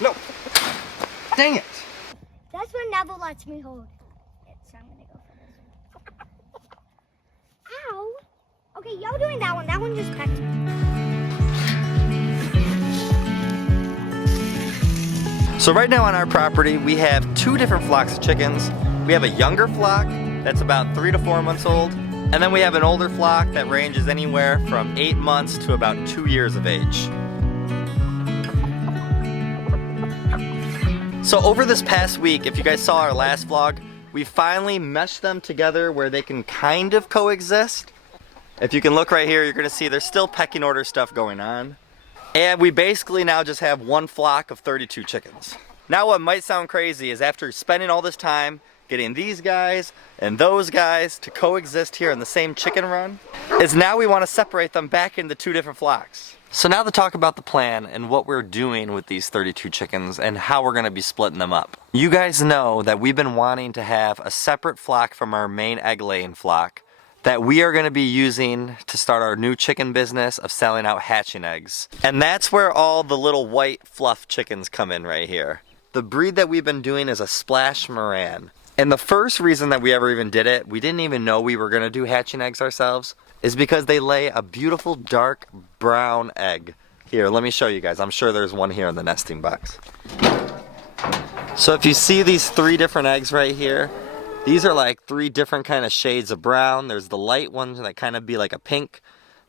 No. Dang it. That's when Neville lets me hold it, so I'm gonna go for this. Ow. Okay, y'all doing that one. That one just pecked me. So right now on our property, we have two different flocks of chickens. We have a younger flock that's about 3 to 4 months old, and then we have an older flock that ranges anywhere from 8 months to about 2 years of age. So over this past week, if you guys saw our last vlog, we finally meshed them together where they can kind of coexist. If you can look right here, you're gonna see there's still pecking order stuff going on. And we basically now just have one flock of 32 chickens. Now what might sound crazy is after spending all this time getting these guys and those guys to coexist here in the same chicken run, is now we want to separate them back into two different flocks. So now to talk about the plan and what we're doing with these 32 chickens and how we're going to be splitting them up. You guys know that we've been wanting to have a separate flock from our main egg laying flock that we are going to be using to start our new chicken business of selling out hatching eggs. And that's where all the little white fluff chickens come in right here. The breed that we've been doing is a Splash Moran. And the first reason that we ever even did it, we didn't even know we were going to do hatching eggs ourselves, is because they lay a beautiful dark brown egg. Here, let me show you guys. I'm sure there's one here in the nesting box. So if you see these 3 different eggs right here, these are like 3 different kind of shades of brown. There's the light ones that kind of be like a pink.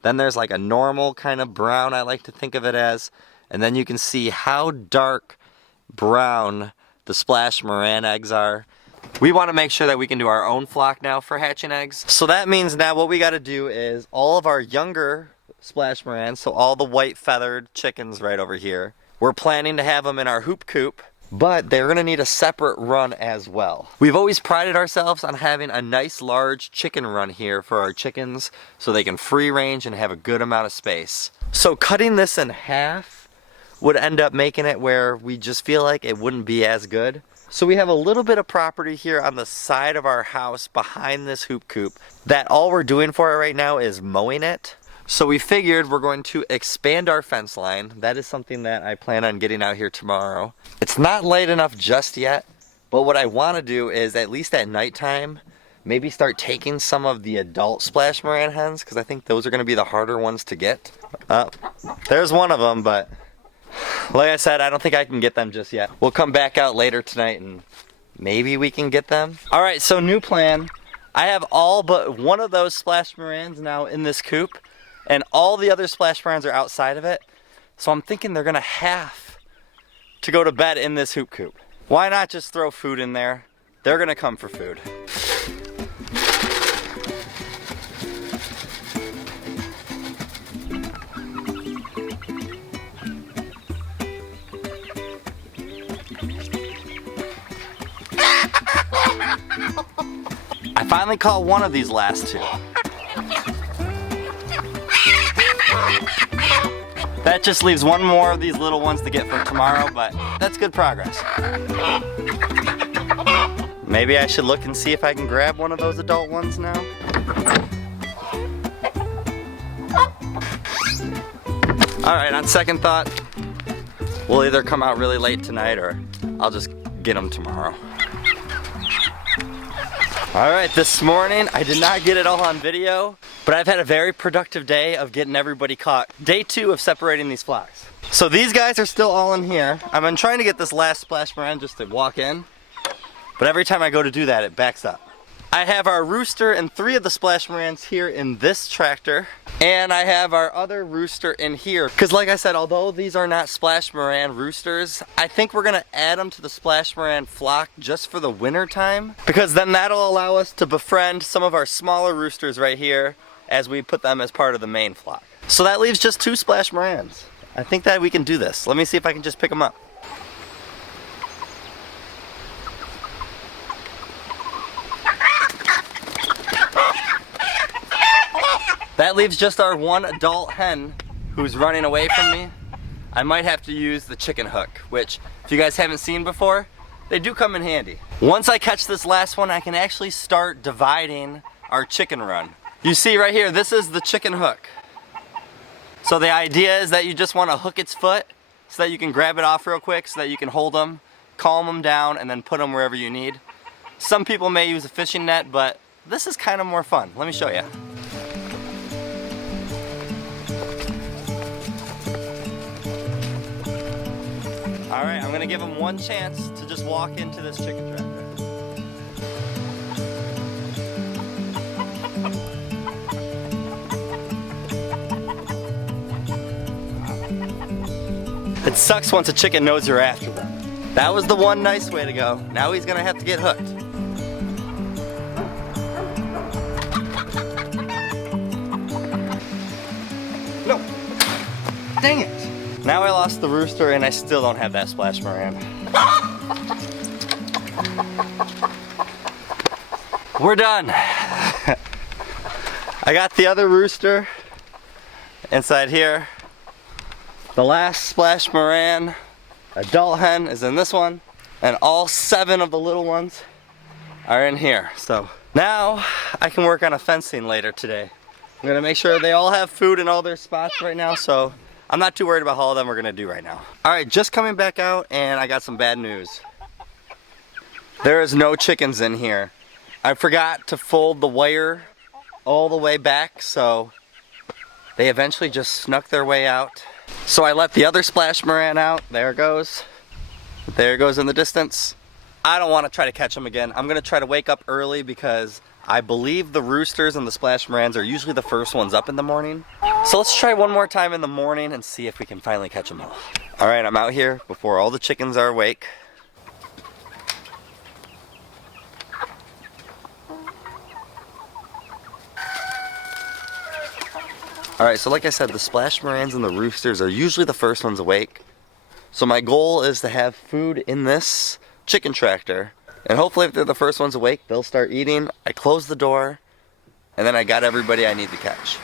Then there's like a normal kind of brown, I like to think of it as. And then you can see how dark brown the Splash Moran eggs are. We want to make sure that we can do our own flock now for hatching eggs. So that means now what we got to do is all of our younger Splash Morans, so all the white feathered chickens right over here, we're planning to have them in our hoop coop, but they're going to need a separate run as well. We've always prided ourselves on having a nice large chicken run here for our chickens so they can free range and have a good amount of space. So cutting this in half would end up making it where we just feel like it wouldn't be as good. So we have a little bit of property here on the side of our house behind this hoop coop that all we're doing for it right now is mowing it. So we figured we're going to expand our fence line. That is something that I plan on getting out here tomorrow. It's not light enough just yet, but what I want to do is at least at nighttime, maybe start taking some of the adult Splash Moran hens, because I think those are going to be the harder ones to get. There's one of them, but like I said, I don't think I can get them just yet. We'll come back out later tonight and maybe we can get them. Alright, so new plan. I have all but one of those Splash Morans now in this coop, and all the other Splash Morans are outside of it. So I'm thinking they're gonna have to go to bed in this hoop coop. Why not just throw food in there? They're gonna come for food. I finally caught one of these last 2. That just leaves one more of these little ones to get for tomorrow, but that's good progress. Maybe I should look and see if I can grab one of those adult ones now. Alright, on second thought, we'll either come out really late tonight or I'll just get them tomorrow. Alright, this morning I did not get it all on video, but I've had a very productive day of getting everybody caught. Day 2 of separating these flocks. So these guys are still all in here. I've been trying to get this last Splash Moran just to walk in, but every time I go to do that, it backs up. I have our rooster and 3 of the Splash Morans here in this tractor, and I have our other rooster in here. Because like I said, although these are not Splash Moran roosters, I think we're gonna add them to the Splash Moran flock just for the winter time, because then that'll allow us to befriend some of our smaller roosters right here as we put them as part of the main flock. So that leaves just 2 Splash Morans. I think that we can do this. Let me see if I can just pick them up. That leaves just our one adult hen who's running away from me. I might have to use the chicken hook, which if you guys haven't seen before, they do come in handy. Once I catch this last one, I can actually start dividing our chicken run. You see right here, this is the chicken hook. So the idea is that you just want to hook its foot so that you can grab it off real quick, so that you can hold them, calm them down, and then put them wherever you need. Some people may use a fishing net, but this is kind of more fun. Let me show you. All right, I'm gonna give them one chance to just walk into this chicken tractor. It sucks once a chicken knows you're after them. That was the one nice way to go. Now he's gonna have to get hooked. No. Dang it. Now I lost the rooster and I still don't have that splash moran. We're done. I got the other rooster inside here. The last splash moran adult hen is in this one, and all 7 of the little ones are in here. So now I can work on a fencing later today. I'm gonna make sure they all have food in all their spots right now, so I'm not too worried about how all of them we're gonna do right now. All right, just coming back out, and I got some bad news. There is no chickens in here. I forgot to fold the wire all the way back, so they eventually just snuck their way out. So I let the other splash moran out. There it goes. There it goes in the distance. I don't want to try to catch them again. I'm going to try to wake up early because I believe the roosters and the splash morans are usually the first ones up in the morning. So let's try one more time in the morning and see if we can finally catch them all. All right, I'm out here before all the chickens are awake. Alright, so like I said, the splash morans and the roosters are usually the first ones awake. So my goal is to have food in this chicken tractor. And hopefully if they're the first ones awake, they'll start eating. I close the door, and then I got everybody I need to catch.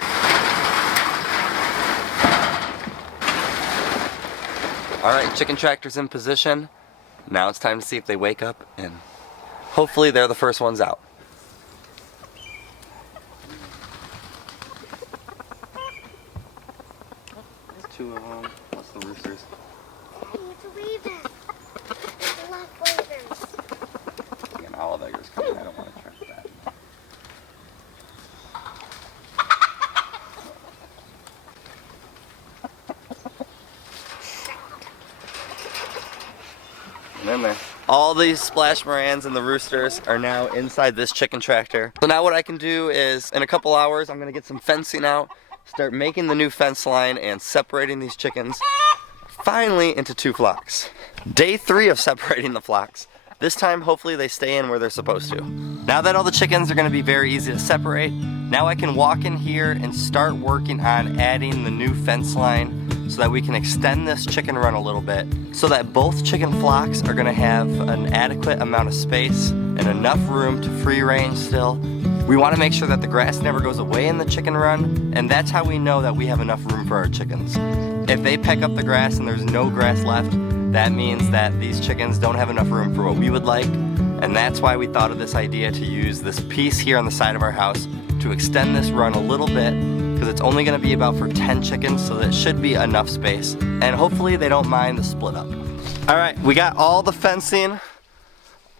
Alright, chicken tractor's in position. Now it's time to see if they wake up, and hopefully they're the first ones out. Two of them, plus the roosters. I need to leave it. There's a lot of flavors. Again, olive egger's coming. I don't want to trip that. And in there. All these splash morans and the roosters are now inside this chicken tractor. So now what I can do is, in a couple hours, I'm going to get some fencing out, start making the new fence line and separating these chickens finally into 2 flocks. Day 3 of separating the flocks. This time hopefully they stay in where they're supposed to. Now that all the chickens are going to be very easy to separate, now I can walk in here and start working on adding the new fence line so that we can extend this chicken run a little bit so that both chicken flocks are going to have an adequate amount of space and enough room to free range still. We want to make sure that the grass never goes away in the chicken run, and that's how we know that we have enough room for our chickens. If they peck up the grass and there's no grass left, that means that these chickens don't have enough room for what we would like, and that's why we thought of this idea to use this piece here on the side of our house to extend this run a little bit, because it's only going to be about for 10 chickens, so that should be enough space, and hopefully they don't mind the split up. Alright, we got all the fencing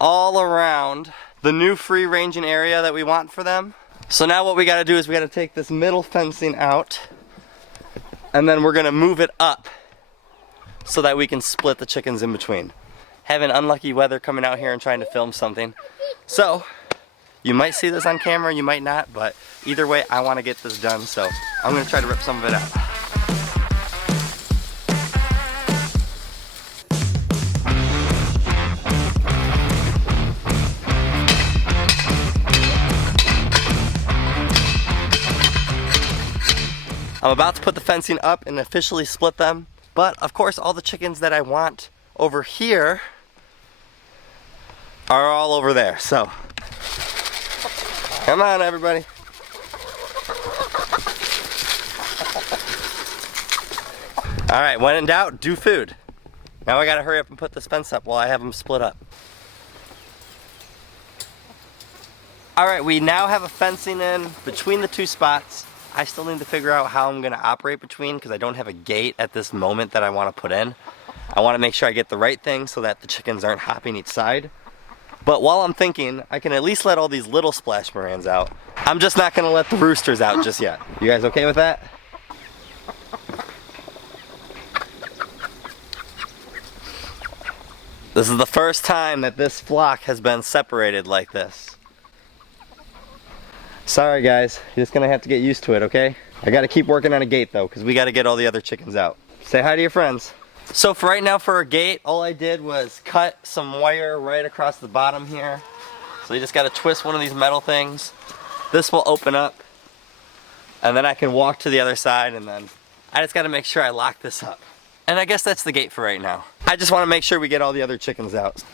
all around the new free ranging area that we want for them. So now what we got to do is we got to take this middle fencing out, and then we're going to move it up so that we can split the chickens in between. Having unlucky weather coming out here and trying to film something. So you might see this on camera, you might not, but either way I want to get this done, so I'm going to try to rip some of it out. I'm about to put the fencing up and officially split them, but of course all the chickens that I want over here are all over there, so come on everybody. Alright, when in doubt, do food. Now I gotta hurry up and put this fence up while I have them split up. Alright, we now have a fencing in between the 2 spots. I still need to figure out how I'm gonna operate between, because I don't have a gate at this moment that I want to put in. I want to make sure I get the right thing so that the chickens aren't hopping each side. But while I'm thinking, I can at least let all these little splash morans out. I'm just not gonna let the roosters out just yet. You guys okay with that? This is the first time that this flock has been separated like this. Sorry guys, you're just gonna have to get used to it, okay? I gotta keep working on a gate though, because we gotta get all the other chickens out. Say hi to your friends. So for right now, for a gate, all I did was cut some wire right across the bottom here. So you just gotta twist one of these metal things. This will open up, and then I can walk to the other side, and then I just gotta make sure I lock this up. And I guess that's the gate for right now. I just wanna make sure we get all the other chickens out.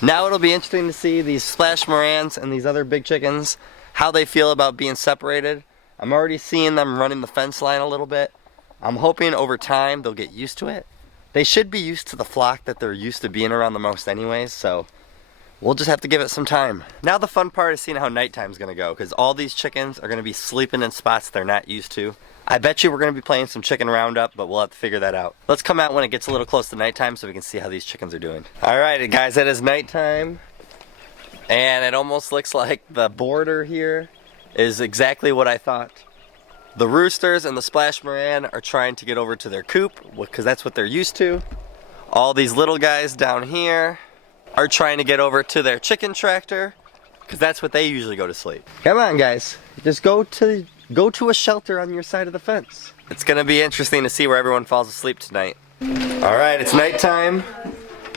Now it'll be interesting to see these splash morans and these other big chickens, how they feel about being separated. I'm already seeing them running the fence line a little bit. I'm hoping over time they'll get used to it. They should be used to the flock that they're used to being around the most anyways, so we'll just have to give it some time. Now the fun part is seeing how nighttime's gonna go, because all these chickens are gonna be sleeping in spots they're not used to. I bet you we're gonna be playing some chicken roundup, but we'll have to figure that out. Let's come out when it gets a little close to nighttime so we can see how these chickens are doing. Alright guys, it is nighttime, and it almost looks like the border here is exactly what I thought. The roosters and the splash moran are trying to get over to their coop, because that's what they're used to. All these little guys down here are trying to get over to their chicken tractor, because that's what they usually go to sleep. Come on guys, just go to a shelter on your side of the fence. It's gonna be interesting to see where everyone falls asleep tonight. Alright, it's nighttime,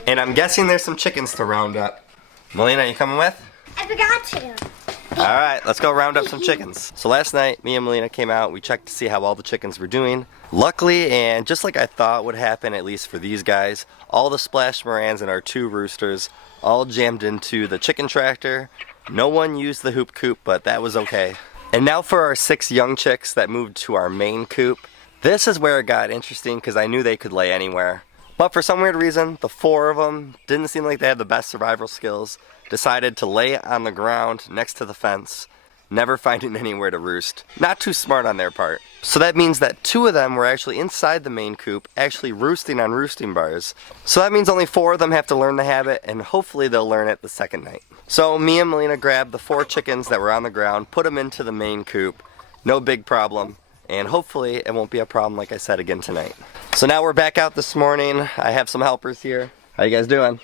and I'm guessing there's some chickens to round up. Melina, you coming with? I forgot to. Alright, let's go round up some chickens. So last night, me and Melina came out, we checked to see how all the chickens were doing. Luckily, and just like I thought would happen, at least for these guys, all the splash morans and our 2 roosters all jammed into the chicken tractor. No one used the hoop coop, but that was okay. And now for our 6 young chicks that moved to our main coop. This is where it got interesting, because I knew they could lay anywhere. But for some weird reason, the 4 of them didn't seem like they had the best survival skills. Decided to lay on the ground next to the fence, never finding anywhere to roost. Not too smart on their part. So that means that 2 of them were actually inside the main coop, actually roosting on roosting bars. So that means only 4 of them have to learn the habit, and hopefully they'll learn it the second night. So me and Melina grabbed the 4 chickens that were on the ground, put them into the main coop. No big problem, and hopefully it won't be a problem like I said again tonight. So now we're back out this morning. I have some helpers here. How you guys doing?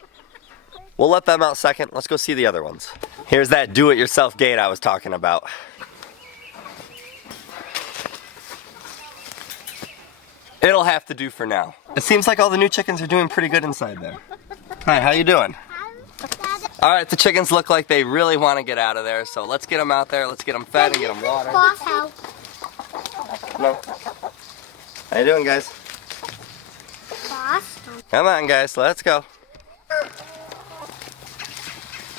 We'll let them out second. Let's go see the other ones. Here's that do-it-yourself gate I was talking about. It'll have to do for now. It seems like all the new chickens are doing pretty good inside there. Hi, how you doing? Alright, the chickens look like they really want to get out of there, so let's get them out there. Let's get them fed and get them water. Boss, help. No. How you doing, guys? Boss. Come on, guys. Let's go.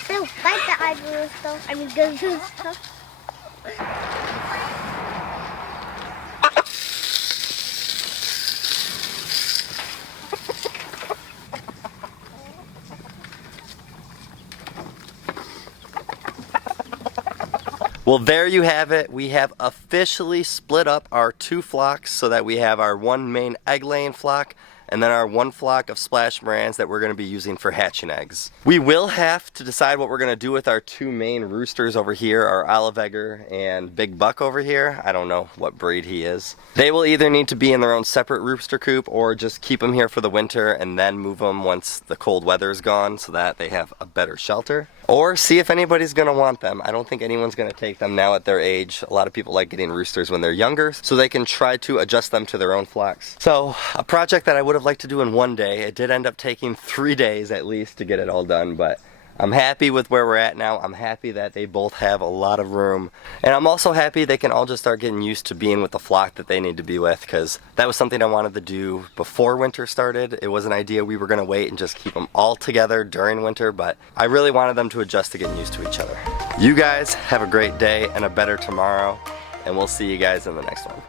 Ew, bite the ivory stuff. I mean, good stuff. Well, there you have it. We have officially split up our 2 flocks so that we have our 1 main egg-laying flock and then our 1 flock of splash morans that we're going to be using for hatching eggs. We will have to decide what we're going to do with our 2 main roosters over here, our olive egger and big buck over here. I don't know what breed he is. They will either need to be in their own separate rooster coop or just keep them here for the winter and then move them once the cold weather is gone so that they have a better shelter. Or see if anybody's going to want them. I don't think anyone's going to take them now at their age. A lot of people like getting roosters when they're younger so they can try to adjust them to their own flocks. So a project that I would have liked to do in 1 day. It did end up taking 3 days at least to get it all done, but I'm happy with where we're at now. I'm happy that they both have a lot of room. And I'm also happy they can all just start getting used to being with the flock that they need to be with, because that was something I wanted to do before winter started. It was an idea we were going to wait and just keep them all together during winter, but I really wanted them to adjust to getting used to each other. You guys have a great day and a better tomorrow, and we'll see you guys in the next one.